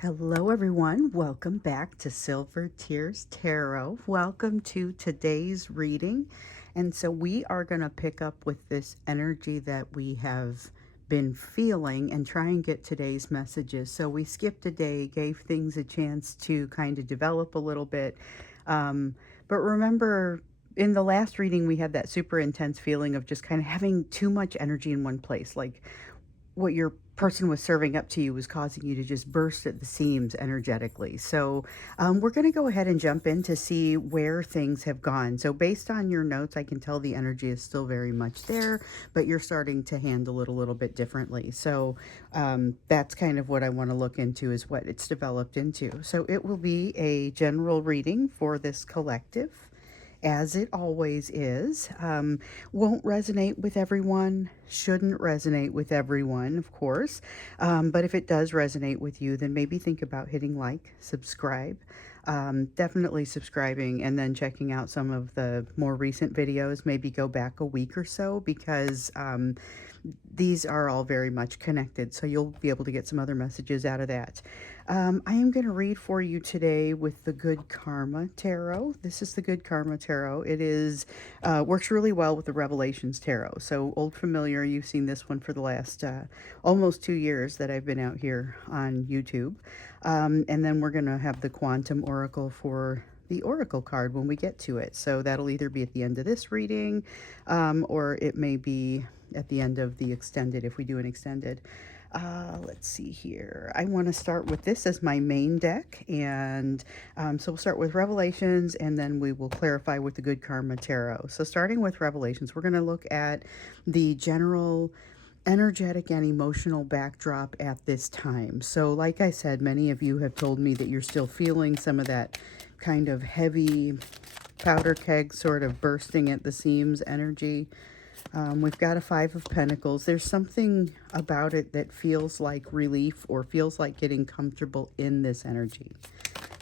Hello, everyone. Welcome back to Silver Tears Tarot. Welcome to today's reading. And so we are going to pick up with this energy that we have been feeling and try and get today's messages. So we skipped a day, gave things a chance to kind of develop a little bit. But remember, in the last reading, we had that super intense feeling of just kind of having too much energy in one place. Like what your person was serving up to you was causing you to just burst at the seams energetically. So we're going to go ahead and jump in to see where things have gone. So based on your notes, I can tell the energy is still very much there, but you're starting to handle it a little bit differently. So that's kind of what I want to look into, is what it's developed into. So it will be a general reading for this collective, as it always is. Won't resonate with everyone, shouldn't resonate with everyone, of course. But if it does resonate with you, then maybe think about hitting like, subscribe. Definitely subscribing and then checking out some of the more recent videos. Maybe go back a week or so, because these are all very much connected, so you'll be able to get some other messages out of that. I am going to read for you today with the Good Karma Tarot. This is the Good Karma Tarot. It is works really well with the Revelations Tarot. So old familiar, you've seen this one for the last almost 2 years that I've been out here on YouTube. And then we're going to have the Quantum Oracle for the Oracle card when we get to it. So that'll either be at the end of this reading, or it may be at the end of the extended, if we do an extended. Let's see here. I want to start with this as my main deck. And so we'll start with Revelations, and then we will clarify with the Good Karma Tarot. So starting with Revelations, we're going to look at the general energetic and emotional backdrop at this time. So like I said, many of you have told me that you're still feeling some of that kind of heavy powder keg sort of bursting at the seams energy. We've got a Five of Pentacles. There's something about it that feels like relief, or feels like getting comfortable in this energy.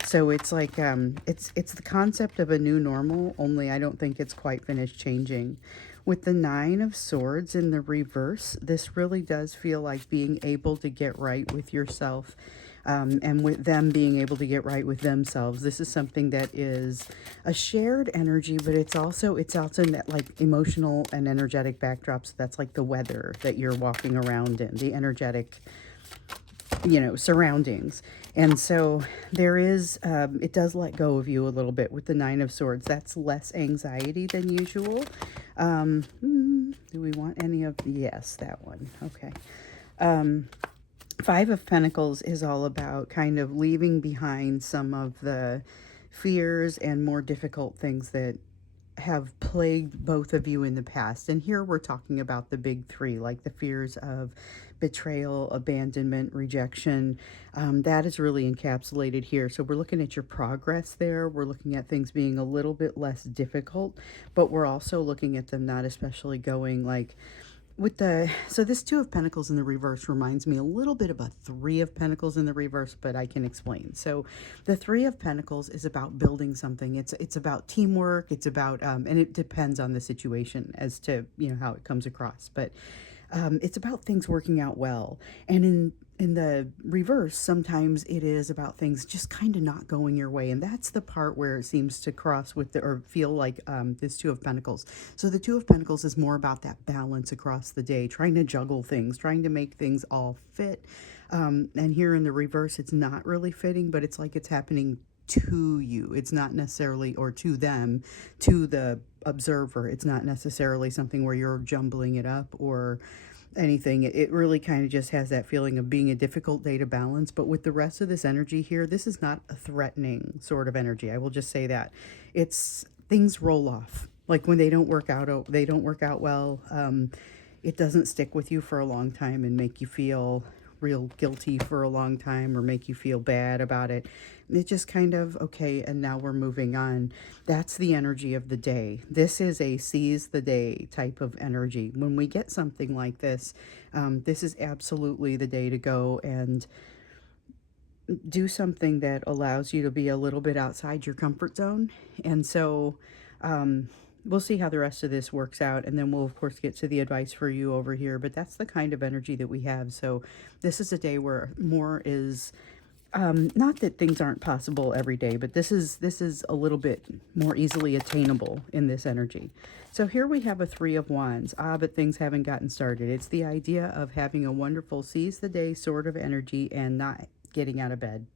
So it's like it's the concept of a new normal, only I don't think it's quite finished changing. With the Nine of Swords in the reverse, this really does feel like being able to get right with yourself, and with them being able to get right with themselves. This is something that is a shared energy, but it's also in that like emotional and energetic backdrops. That's like the weather that you're walking around in, the energetic, surroundings. And so there is, it does let go of you a little bit with the Nine of Swords. That's less anxiety than usual. Do we want any of, yes, that one. Okay. Five of Pentacles is all about kind of leaving behind some of the fears and more difficult things that have plagued both of you in the past. And here we're talking about the big three, like the fears of betrayal, abandonment, rejection. That is really encapsulated here. So we're looking at your progress there. We're looking at things being a little bit less difficult, but we're also looking at them not especially going like, with the, so this Two of Pentacles in the reverse reminds me a little bit of a Three of Pentacles in the reverse, but I can explain. So the Three of Pentacles is about building something. It's about teamwork. It's about and it depends on the situation as to how it comes across, but it's about things working out well. And in the reverse, sometimes it is about things just kind of not going your way. And that's the part where it seems to cross with the, or feel like this Two of Pentacles. So the Two of Pentacles is more about that balance across the day, trying to juggle things, trying to make things all fit. And here in the reverse, it's not really fitting, but it's like it's happening to you. It's not necessarily, or to them, to the observer. It's not necessarily something where you're jumbling it up or anything. It really kind of just has that feeling of being a difficult day to balance. But with the rest of this energy here, this is not a threatening sort of energy. I will just say that. It's things roll off. Like when they don't work out, they don't work out well. It doesn't stick with you for a long time and make you feel real guilty for a long time, or make you feel bad about it. It just kind of, okay, and now we're moving on. That's the energy of the day. This is a seize the day type of energy. When we get something like this, this is absolutely the day to go and do something that allows you to be a little bit outside your comfort zone. And so we'll see how the rest of this works out, and then we'll of course get to the advice for you over here. But that's the kind of energy that we have. So this is a day where more is Not that things aren't possible every day, but this is a little bit more easily attainable in this energy. So here we have a Three of Wands. Ah, but things haven't gotten started. It's the idea of having a wonderful seize the day sort of energy and not getting out of bed.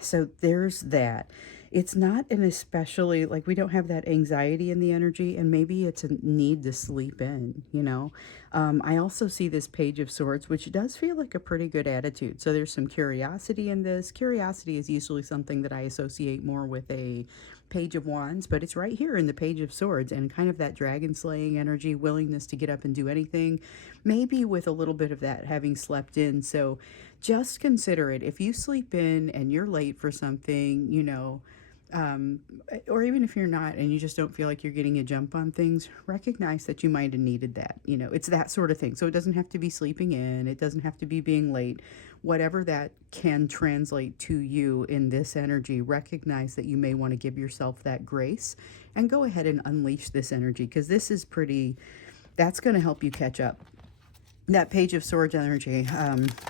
So there's that. It's not an especially, like, we don't have that anxiety in the energy, and maybe it's a need to sleep in, you know. I also see this Page of Swords, which does feel like a pretty good attitude. So there's some curiosity in this. Curiosity is usually something that I associate more with a Page of Wands, but it's right here in the Page of Swords, and kind of that dragon slaying energy, willingness to get up and do anything, maybe with a little bit of that having slept in. So just consider it. If you sleep in and you're late for something, you know, um, or even if you're not and you just don't feel like you're getting a jump on things, recognize that you might have needed that. You know, it's that sort of thing. So it doesn't have to be sleeping in, it doesn't have to be being late. Whatever that can translate to you in this energy, recognize that you may want to give yourself that grace and go ahead and unleash this energy, because this is pretty, that's going to help you catch up. That Page of Swords energy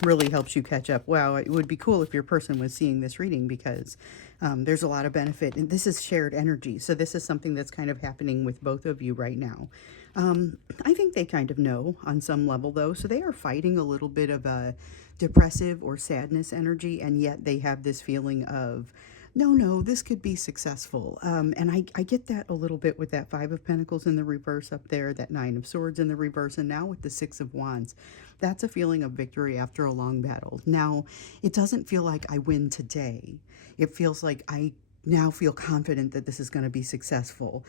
really helps you catch up. Wow, it would be cool if your person was seeing this reading, because there's a lot of benefit. And this is shared energy. So this is something that's kind of happening with both of you right now. I think they kind of know on some level, though. So they are fighting a little bit of a depressive or sadness energy, and yet they have this feeling of, no, this could be successful. And I get that a little bit with that Five of Pentacles in the reverse up there, that Nine of Swords in the reverse, and now with the Six of Wands. That's a feeling of victory after a long battle. Now, it doesn't feel like I win today. It feels like I now feel confident that this is going to be successful.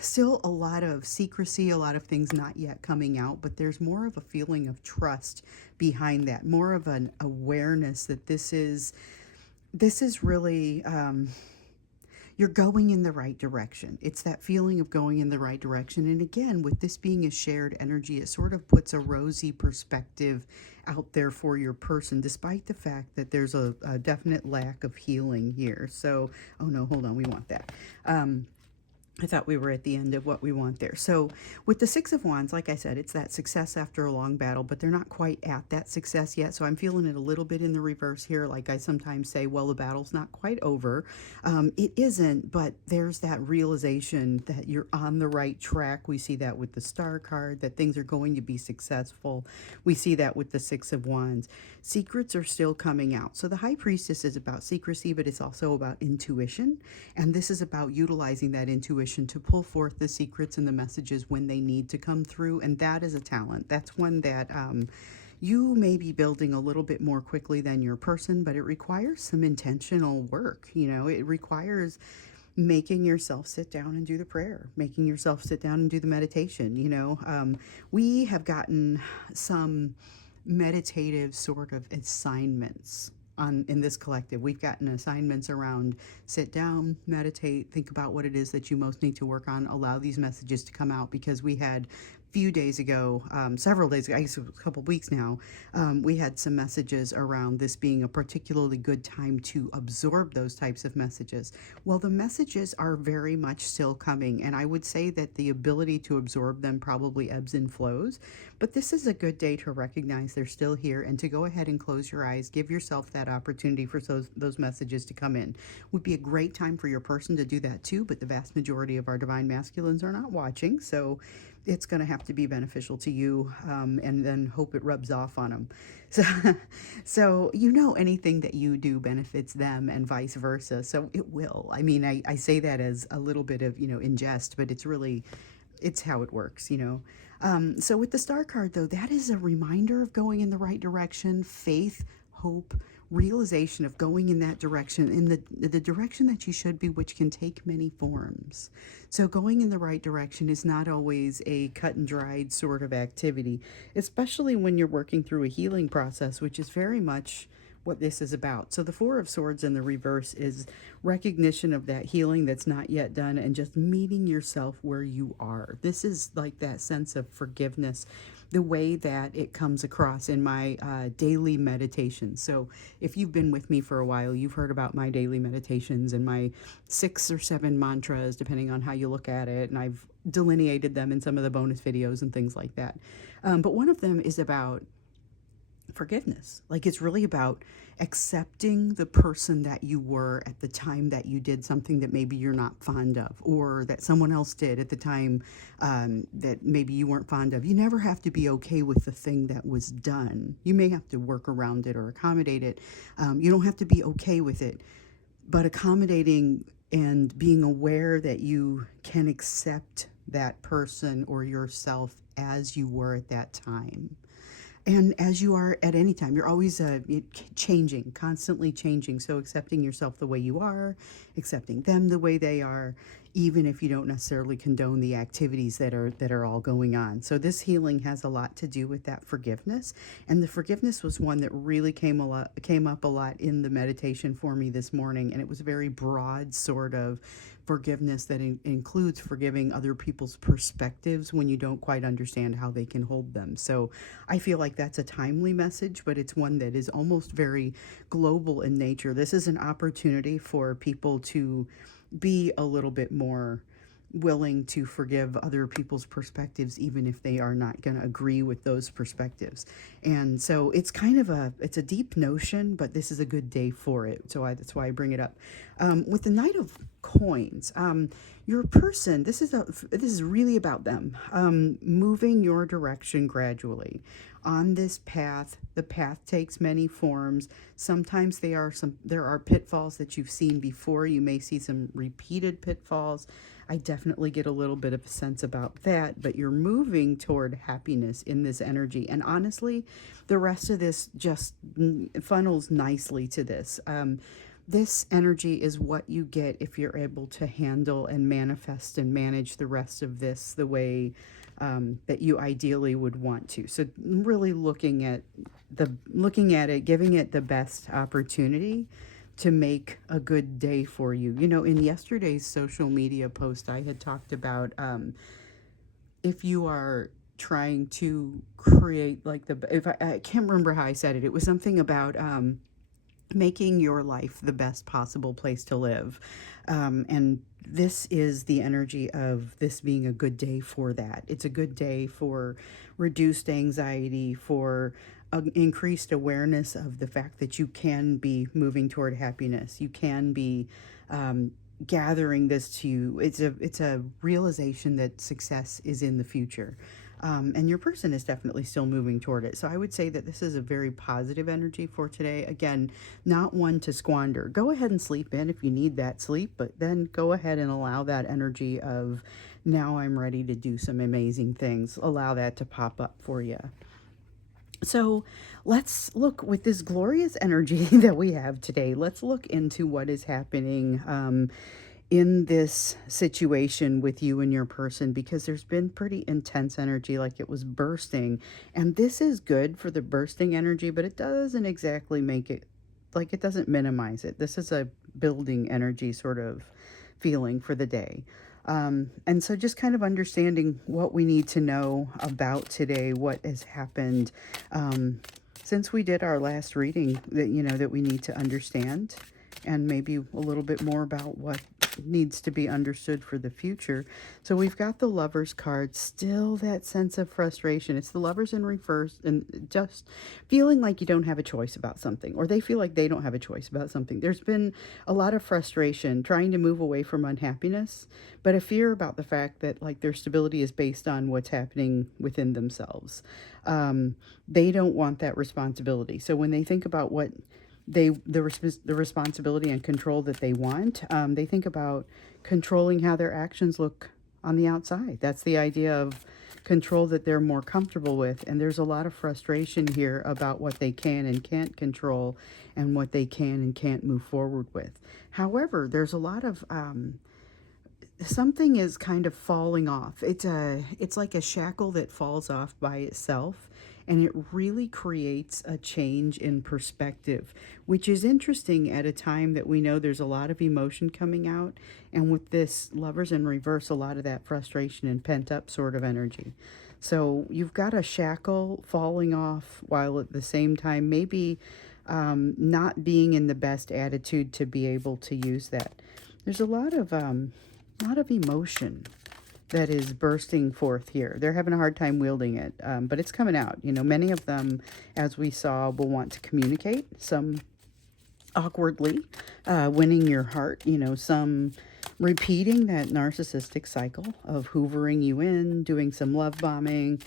Still a lot of secrecy, a lot of things not yet coming out, but there's more of a feeling of trust behind that, more of an awareness that this is really, you're going in the right direction. It's that feeling of going in the right direction. And again, with this being a shared energy, it sort of puts a rosy perspective out there for your person, despite the fact that there's a definite lack of healing here. So, oh no, hold on, we want that. I thought we were at the end of what we want there. So with the Six of Wands, like I said, it's that success after a long battle, but they're not quite at that success yet. So I'm feeling it a little bit in the reverse here. Like I sometimes say, well, the battle's not quite over. It isn't, but there's that realization that you're on the right track. We see that with the Star card, that things are going to be successful. We see that with the Six of Wands. Secrets are still coming out. So the High Priestess is about secrecy, but it's also about intuition. And this is about utilizing that intuition to pull forth the secrets and the messages when they need to come through. And that is a talent. That's one that you may be building a little bit more quickly than your person, but it requires some intentional work. You know, it requires making yourself sit down and do the prayer, making yourself sit down and do the meditation. You know, we have gotten some meditative sort of assignments in this collective. We've gotten assignments around sit down, meditate, think about what it is that you most need to work on, allow these messages to come out, because we had few days ago, several days ago, I guess it was a couple weeks now, we had some messages around this being a particularly good time to absorb those types of messages. Well, the messages are very much still coming, and I would say that the ability to absorb them probably ebbs and flows, but this is a good day to recognize they're still here and to go ahead and close your eyes, give yourself that opportunity for those messages to come in. Would be a great time for your person to do that too, but the vast majority of our divine masculines are not watching, so it's going to have to be beneficial to you, and then hope it rubs off on them. So you know, anything that you do benefits them and vice versa. So it will. I mean, I say that as a little bit of, you know, in jest, but it's really, it's how it works, you know. So with the Star card, though, that is a reminder of going in the right direction, faith, hope, realization of going in that direction, in the direction that you should be, which can take many forms. So going in the right direction is not always a cut and dried sort of activity, especially when you're working through a healing process, which is very much what this is about. So the Four of Swords in the reverse is recognition of that healing that's not yet done and just meeting yourself where you are. This is like that sense of forgiveness, the way that it comes across in my daily meditations. So if you've been with me for a while, you've heard about my daily meditations and my 6 or 7 mantras, depending on how you look at it. And I've delineated them in some of the bonus videos and things like that. But one of them is about forgiveness. Like, it's really about accepting the person that you were at the time that you did something that maybe you're not fond of, or that someone else did at the time that maybe you weren't fond of. You never have to be okay with the thing that was done. You may have to work around it or accommodate it. You don't have to be okay with it, but accommodating and being aware that you can accept that person or yourself as you were at that time. And as you are at any time, you're always changing, constantly changing. So accepting yourself the way you are, accepting them the way they are, even if you don't necessarily condone the activities that are all going on. So this healing has a lot to do with that forgiveness. And the forgiveness was one that really came up a lot in the meditation for me this morning. And it was a very broad sort of forgiveness that includes forgiving other people's perspectives when you don't quite understand how they can hold them. So I feel like that's a timely message, but it's one that is almost very global in nature. This is an opportunity for people to be a little bit more willing to forgive other people's perspectives, even if they are not going to agree with those perspectives. And so it's kind of it's a deep notion, but this is a good day for it. So that's why I bring it up. With the Knight of Coins, your person, this is really about them, moving your direction gradually on this path. The path takes many forms. Sometimes there are pitfalls that you've seen before. You may see some repeated pitfalls. I definitely get a little bit of a sense about that, but you're moving toward happiness in this energy. And honestly, the rest of this just funnels nicely to this. This energy is what you get if you're able to handle and manifest and manage the rest of this the way that you ideally would want to. So really looking at it, giving it the best opportunity to make a good day for you. You know, in yesterday's social media post, I had talked about if you are trying to create like if I can't remember how I said it. It was something about making your life the best possible place to live. And this is the energy of this being a good day for that. It's a good day for reduced anxiety, for increased awareness of the fact that you can be moving toward happiness. You can be gathering this to you. It's a realization that success is in the future. And your person is definitely still moving toward it. So I would say that this is a very positive energy for today. Again, not one to squander. Go ahead and sleep in if you need that sleep, but then go ahead and allow that energy of, now I'm ready to do some amazing things. Allow that to pop up for you. So let's look with this glorious energy that we have today. Let's look into what is happening in this situation with you and your person, because there's been pretty intense energy, like it was bursting. And this is good for the bursting energy, but it doesn't exactly make it, like, it doesn't minimize it. This is a building energy sort of feeling for the day. And so just kind of understanding what we need to know about today, what has happened since we did our last reading, that we need to understand, and maybe a little bit more about what needs to be understood for the future. So we've got the Lovers card, still that sense of frustration. It's the Lovers in reverse, and just feeling like you don't have a choice about something, or they feel like they don't have a choice about something. There's been a lot of frustration trying to move away from unhappiness, but a fear about the fact that like their stability is based on what's happening within themselves. They don't want that responsibility. So when they think about what the responsibility and control that they want, they think about controlling how their actions look on the outside. That's the idea of control that they're more comfortable with. And there's a lot of frustration here about what they can and can't control, and what they can and can't move forward with. However, there's a lot of something is kind of falling off. It's like a shackle that falls off by itself, and it really creates a change in perspective, which is interesting at a time that we know there's a lot of emotion coming out, and with this Lovers in reverse, a lot of that frustration and pent up sort of energy. So you've got a shackle falling off, while at the same time maybe not being in the best attitude to be able to use that. There's a lot of emotion that is bursting forth here. They're having a hard time wielding it, but it's coming out. You know, many of them, as we saw, will want to communicate. Some awkwardly, winning your heart. You know, some repeating that narcissistic cycle of hoovering you in, doing some love bombing,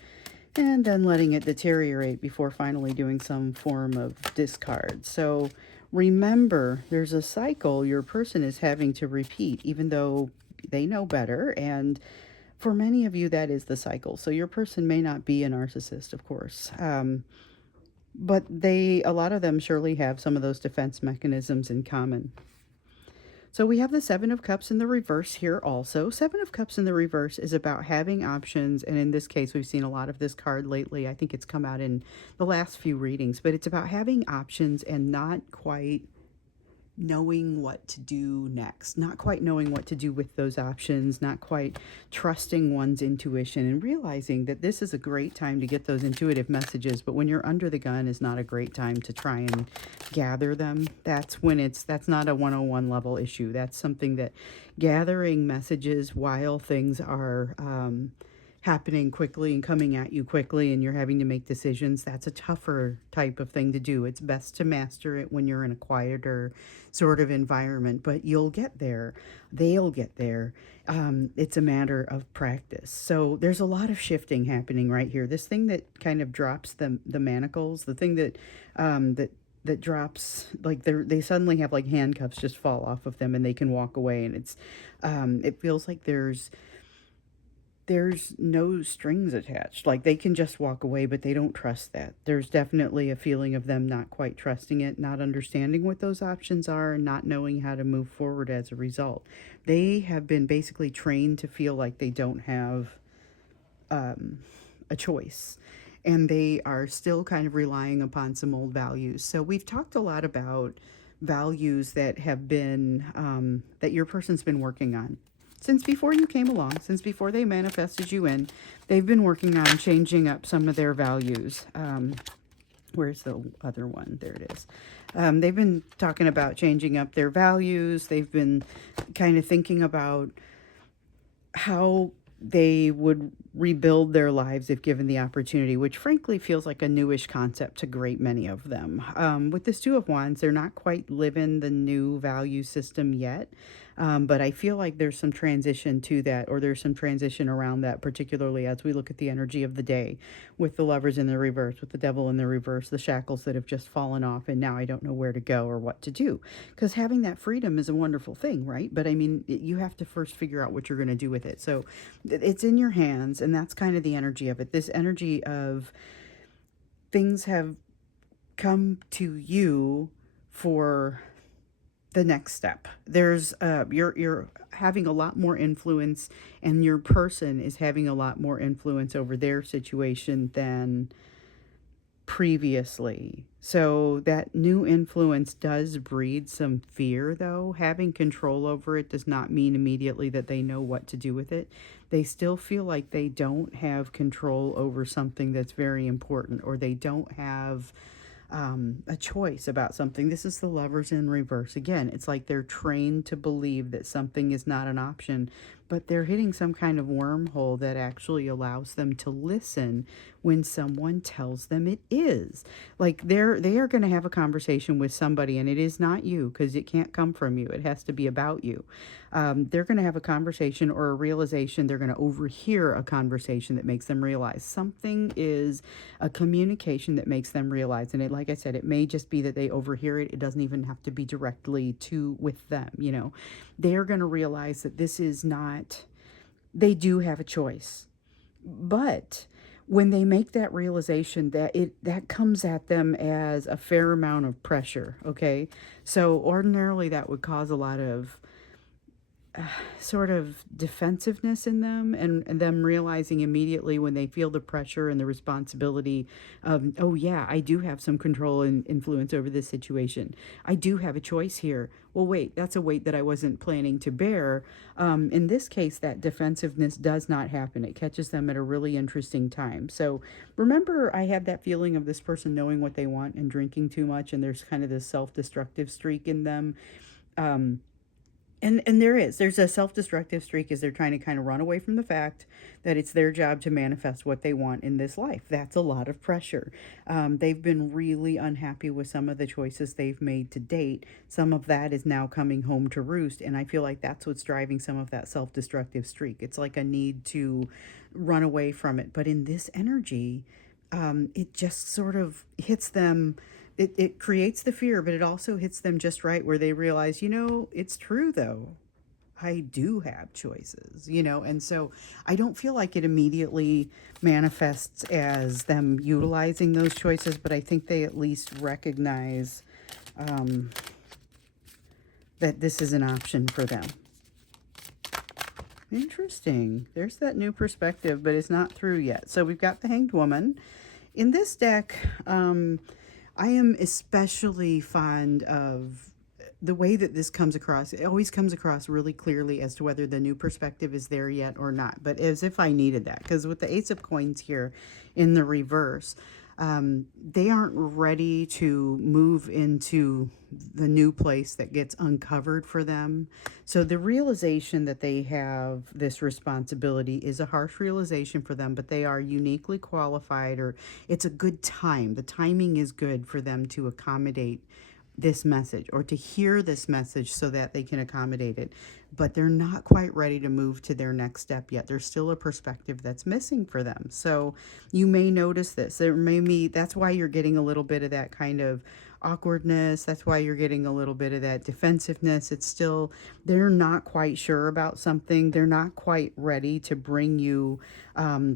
and then letting it deteriorate before finally doing some form of discard. So remember, there's a cycle your person is having to repeat, even though they know better. And for many of you, that is the cycle. So your person may not be a narcissist, of course. But a lot of them surely have some of those defense mechanisms in common. So we have the Seven of Cups in the reverse here also. Seven of Cups in the reverse is about having options. And in this case, we've seen a lot of this card lately. I think it's come out in the last few readings. But it's about having options and not quite knowing what to do next, not quite knowing what to do with those options, not quite trusting one's intuition, and realizing that this is a great time to get those intuitive messages, but when you're under the gun is not a great time to try and gather them. That's not a 101 level issue. That's something that gathering messages while things are happening quickly and coming at you quickly and you're having to make decisions, that's a tougher type of thing to do. It's best to master it when you're in a quieter sort of environment, but you'll get there. They'll get there. It's a matter of practice. So there's a lot of shifting happening right here. This thing that kind of drops the manacles, the thing that drops, like they suddenly have like handcuffs just fall off of them and they can walk away, and it feels like there's no strings attached. Like they can just walk away, but they don't trust that. There's definitely a feeling of them not quite trusting it, not understanding what those options are, and not knowing how to move forward as a result. They have been basically trained to feel like they don't have a choice. And they are still kind of relying upon some old values. So we've talked a lot about values that have been, that your person's been working on. Since before you came along, since before they manifested you in, they've been working on changing up some of their values. Where's the other one? There it is. They've been talking about changing up their values. They've been kind of thinking about how they would rebuild their lives if given the opportunity, which frankly feels like a newish concept to great many of them. With this Two of Wands, they're not quite living the new value system yet. But I feel like there's some transition to that, or there's some transition around that, particularly as we look at the energy of the day with the Lovers in the reverse, with the Devil in the reverse, the shackles that have just fallen off, and now I don't know where to go or what to do. Because having that freedom is a wonderful thing, right? But I mean, you have to first figure out what you're going to do with it. So it's in your hands, and that's kind of the energy of it. This energy of things have come to you for the next step. There's you're having a lot more influence, and your person is having a lot more influence over their situation than previously. So that new influence does breed some fear, though. Having control over it does not mean immediately that they know what to do with it. They still feel like they don't have control over something that's very important, or they don't have a choice about something. This is the Lovers in reverse. Again, it's like they're trained to believe that something is not an option, but they're hitting some kind of wormhole that actually allows them to listen when someone tells them it is. Like they are going to have a conversation with somebody, and it is not you, because it can't come from you. It has to be about you. They're going to have a conversation or a realization. They're going to overhear a conversation that makes them realize something, is a communication that makes them realize. And like I said, it may just be that they overhear it. It doesn't even have to be directly with them. You know, they're going to realize that this is not, they do have a choice. But when they make that realization, that comes at them as a fair amount of pressure. Okay. So ordinarily that would cause a lot of sort of defensiveness in them, and them realizing immediately when they feel the pressure and the responsibility of, oh yeah, I do have some control and influence over this situation. I do have a choice here. Well, wait, that's a weight that I wasn't planning to bear. In this case, that defensiveness does not happen. It catches them at a really interesting time. So remember, I have that feeling of this person knowing what they want and drinking too much, and there's kind of this self-destructive streak in them. And there's a self-destructive streak as they're trying to kind of run away from the fact that it's their job to manifest what they want in this life. That's a lot of pressure. They've been really unhappy with some of the choices they've made to date. Some of that is now coming home to roost, and I feel like that's what's driving some of that self-destructive streak. It's like a need to run away from it. But in this energy, it just sort of hits them. It creates the fear, but it also hits them just right where they realize, it's true though. I do have choices, and so I don't feel like it immediately manifests as them utilizing those choices, but I think they at least recognize um, that this is an option for them. Interesting. There's that new perspective, but it's not through yet. So we've got the Hanged Woman. In this deck, I am especially fond of the way that this comes across. It always comes across really clearly as to whether the new perspective is there yet or not, but as if I needed that. Because with the Ace of Coins here in the reverse, they aren't ready to move into the new place that gets uncovered for them. So the realization that they have this responsibility is a harsh realization for them, but they are uniquely qualified, or it's a good time. The timing is good for them to accommodate this message or to hear this message so that they can accommodate it. But they're not quite ready to move to their next step yet. There's still a perspective that's missing for them. So you may notice this. There may be, that's why you're getting a little bit of that kind of awkwardness. That's why you're getting a little bit of that defensiveness. It's still, they're not quite sure about something. They're not quite ready to bring you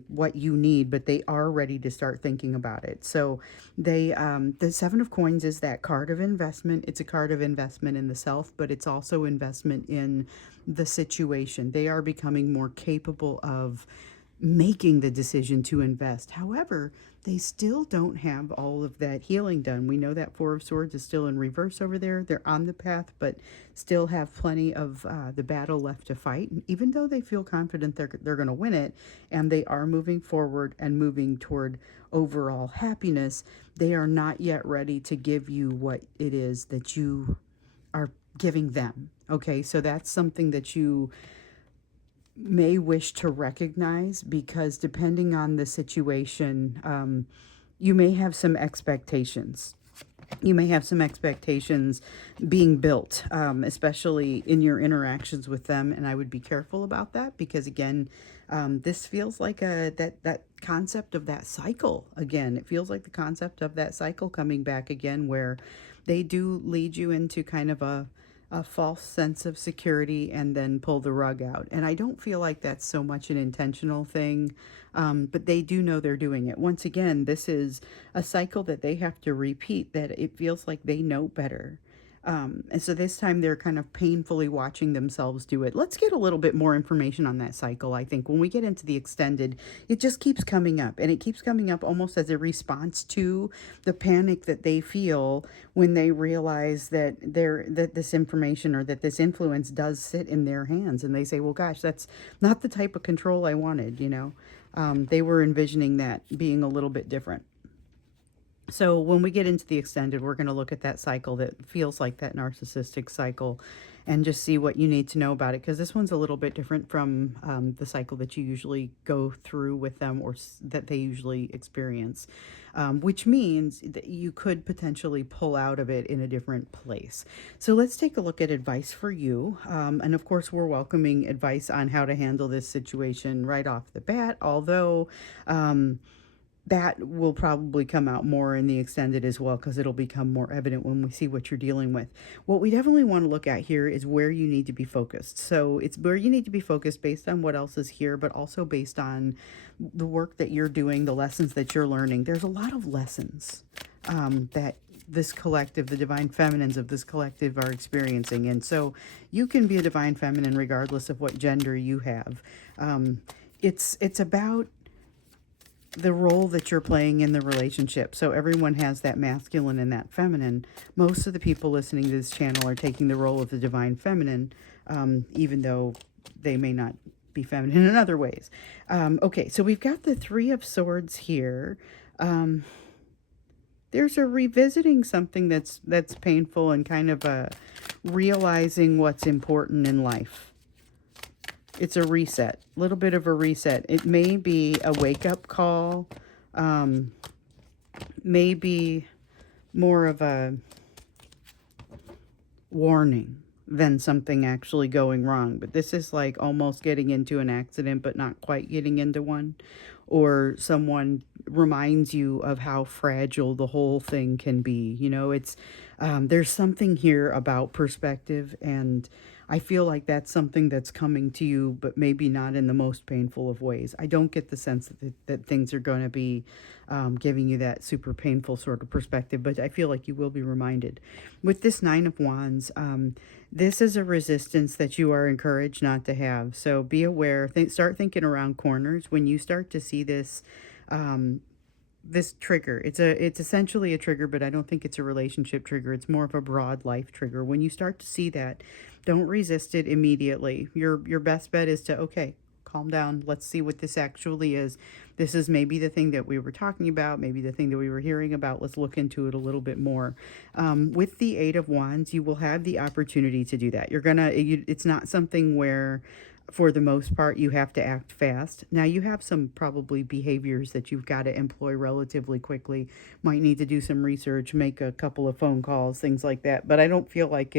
what you need, but they are ready to start thinking about it. So the Seven of Coins is that card of investment. It's a card of investment in the self, but it's also investment in the situation. They are becoming more capable of making the decision to invest. However, they still don't have all of that healing done. We know that Four of Swords is still in reverse over there. They're on the path, but still have plenty of the battle left to fight. And even though they feel confident they're going to win it, and they are moving forward and moving toward overall happiness, they are not yet ready to give you what it is that you are giving them. Okay, so that's something that you may wish to recognize, because depending on the situation, you may have some expectations. You may have some expectations being built, especially in your interactions with them, and I would be careful about that because, again, this feels like that concept of that cycle again. It feels like the concept of that cycle coming back again, where they do lead you into kind of a false sense of security and then pull the rug out. And I don't feel like that's so much an intentional thing, but they do know they're doing it. Once again, this is a cycle that they have to repeat, that it feels like they know better. And so this time they're kind of painfully watching themselves do it. Let's get a little bit more information on that cycle. I think when we get into the extended, it just keeps coming up, and it keeps coming up almost as a response to the panic that they feel when they realize that that this information or that this influence does sit in their hands, and they say, well, gosh, that's not the type of control I wanted. They were envisioning that being a little bit different. So when we get into the extended, we're going to look at that cycle that feels like that narcissistic cycle and just see what you need to know about it, because this one's a little bit different from the cycle that you usually go through with them, or that they usually experience, which means that you could potentially pull out of it in a different place. So let's take a look at advice for you. And of course, we're welcoming advice on how to handle this situation right off the bat, although that will probably come out more in the extended as well, because it'll become more evident when we see what you're dealing with. What we definitely want to look at here is where you need to be focused. So it's where you need to be focused based on what else is here, but also based on the work that you're doing, the lessons that you're learning. There's a lot of lessons that this collective, the divine feminines of this collective, are experiencing. And so you can be a divine feminine regardless of what gender you have. It's about the role that you're playing in the relationship. So everyone has that masculine and that feminine. Most of the people listening to this channel are taking the role of the divine feminine, even though they may not be feminine in other ways. Okay, so we've got the Three of Swords here. there's a revisiting something that's painful and kind of a realizing what's important in life. It's a reset, a little bit of a reset. It may be a wake up call, um, maybe more of a warning than something actually going wrong. But this is like almost getting into an accident, but not quite getting into one. Or someone reminds you of how fragile the whole thing can be. You know, there's something here about perspective, and I feel like that's something that's coming to you, but maybe not in the most painful of ways. I don't get the sense that things are going to be giving you that super painful sort of perspective, but I feel like you will be reminded. With this Nine of Wands, this is a resistance that you are encouraged not to have. So be aware, start thinking around corners when you start to see this. This trigger, it's essentially a trigger, but I don't think it's a relationship trigger. It's more of a broad life trigger. When you start to see that, don't resist it immediately. Your best bet is to, okay, calm down, let's see what this actually is. This is maybe the thing that we were talking about, maybe the thing that we were hearing about. Let's look into it a little bit more. With the Eight of Wands, you will have the opportunity to do that. It's not something where for the most part, you have to act fast. Now, you have some probably behaviors that you've got to employ relatively quickly. Might need to do some research, make a couple of phone calls, things like that. But I don't feel like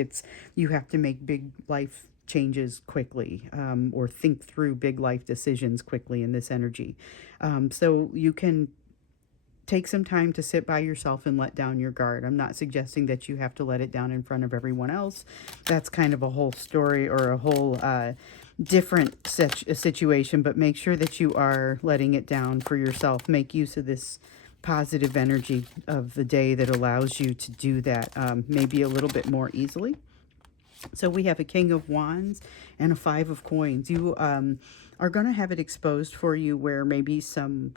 you have to make big life changes quickly, or think through big life decisions quickly in this energy. So you can take some time to sit by yourself and let down your guard. I'm not suggesting that you have to let it down in front of everyone else. That's kind of a whole story or a whole different situation, but make sure that you are letting it down for yourself. Make use of this positive energy of the day that allows you to do that, maybe a little bit more easily. So we have a King of Wands and a Five of Coins. You are going to have it exposed for you where maybe some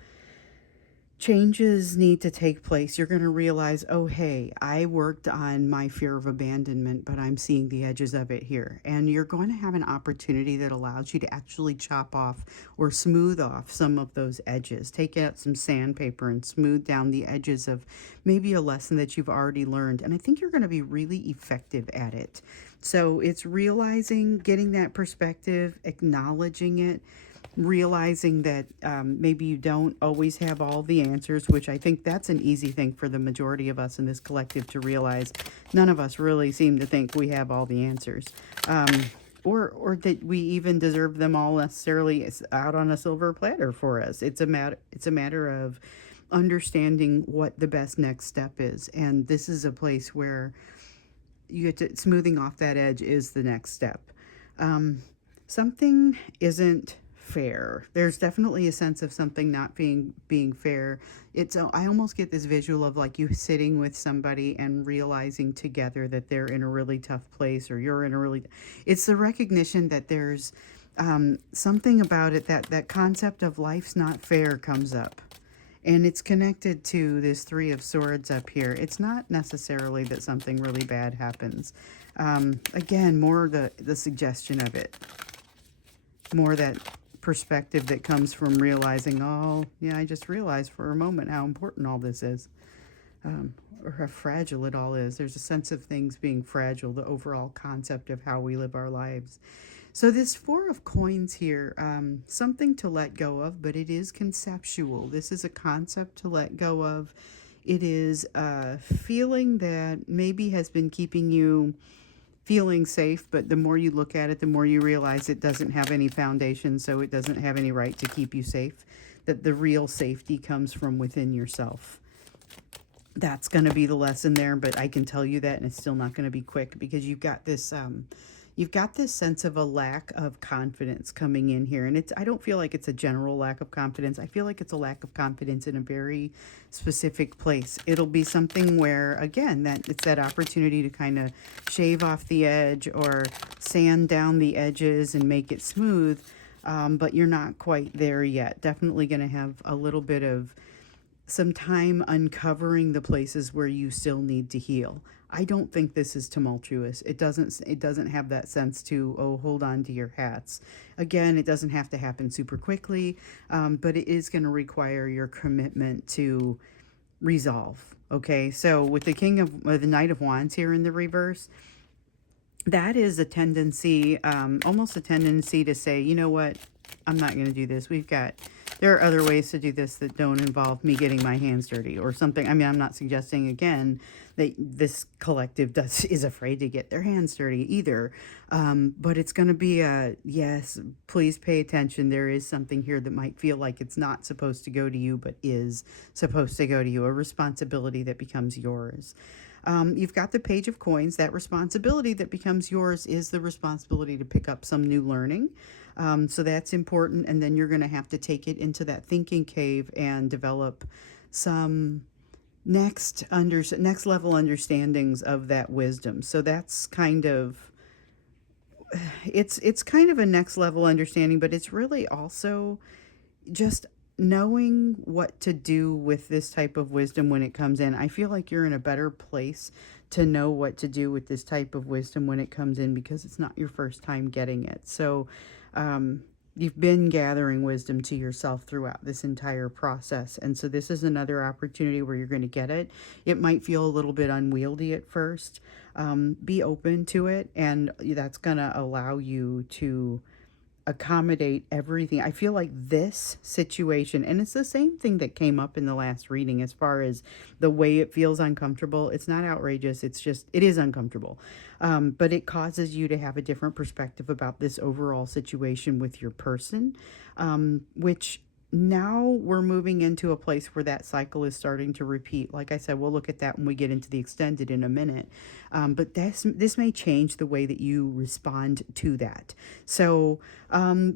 changes need to take place. You're going to realize, oh, hey, I worked on my fear of abandonment, but I'm seeing the edges of it here. And you're going to have an opportunity that allows you to actually chop off or smooth off some of those edges. Take out some sandpaper and smooth down the edges of maybe a lesson that you've already learned. And I think you're going to be really effective at it. So it's realizing, getting that perspective, acknowledging it, realizing that maybe you don't always have all the answers, which I think that's an easy thing for the majority of us in this collective to realize. None of us really seem to think we have all the answers, or that we even deserve them all necessarily out on a silver platter for us. It's a matter of understanding what the best next step is, and this is a place where you get to smoothing off that edge is the next step. Something isn't fair. There's definitely a sense of something not being fair. I almost get this visual of like you sitting with somebody and realizing together that they're in a really tough place, or you're in a really, it's the recognition that there's something about it, that concept of life's not fair comes up. And it's connected to this Three of Swords up here. It's not necessarily that something really bad happens. Again, more the suggestion of it. More that perspective that comes from realizing, oh, yeah, I just realized for a moment how important all this is. Or how fragile it all is. There's a sense of things being fragile, the overall concept of how we live our lives. So this Four of Coins here, something to let go of, but it is conceptual. This is a concept to let go of. It is a feeling that maybe has been keeping you feeling safe, but the more you look at it, the more you realize it doesn't have any foundation, so it doesn't have any right to keep you safe. That the real safety comes from within yourself. That's going to be the lesson there, but I can tell you that, and it's still not going to be quick, because you've got this sense of a lack of confidence coming in here. And I don't feel like it's a general lack of confidence. I feel like it's a lack of confidence in a very specific place. It'll be something where, again, that it's that opportunity to kind of shave off the edge or sand down the edges and make it smooth. But you're not quite there yet. Definitely going to have a little bit of some time uncovering the places where you still need to heal. I don't think this is tumultuous. It doesn't have that sense to, oh, hold on to your hats. Again, it doesn't have to happen super quickly, but it is going to require your commitment to resolve. Okay, so with the the Knight of Wands here in the reverse, that is a tendency, almost a tendency to say, you know what, I'm not going to do this. There are other ways to do this that don't involve me getting my hands dirty or something. I mean, I'm not suggesting again that this collective is afraid to get their hands dirty either. But it's going to be a, yes, please pay attention. There is something here that might feel like it's not supposed to go to you, but is supposed to go to you, a responsibility that becomes yours. You've got the Page of Coins. That responsibility that becomes yours is the responsibility to pick up some new learning. So that's important. And then you're going to have to take it into that thinking cave and develop some next level understandings of that wisdom. So that's kind of, it's kind of a next level understanding, but it's really also just knowing what to do with this type of wisdom when it comes in. I feel like you're in a better place to know what to do with this type of wisdom when it comes in, because it's not your first time getting it. So you've been gathering wisdom to yourself throughout this entire process. And so this is another opportunity where you're going to get it. It might feel a little bit unwieldy at first. Be open to it, and that's going to allow you to accommodate everything. I feel like this situation, and it's the same thing that came up in the last reading as far as the way it feels uncomfortable. It's not outrageous. It's just, it is uncomfortable. But it causes you to have a different perspective about this overall situation with your person, which now we're moving into a place where that cycle is starting to repeat. Like I said, we'll look at that when we get into the extended in a minute. But this may change the way that you respond to that. So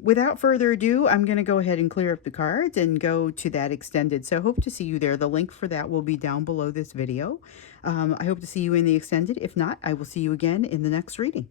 without further ado, I'm going to go ahead and clear up the cards and go to that extended. So I hope to see you there. The link for that will be down below this video. I hope to see you in the extended. If not, I will see you again in the next reading.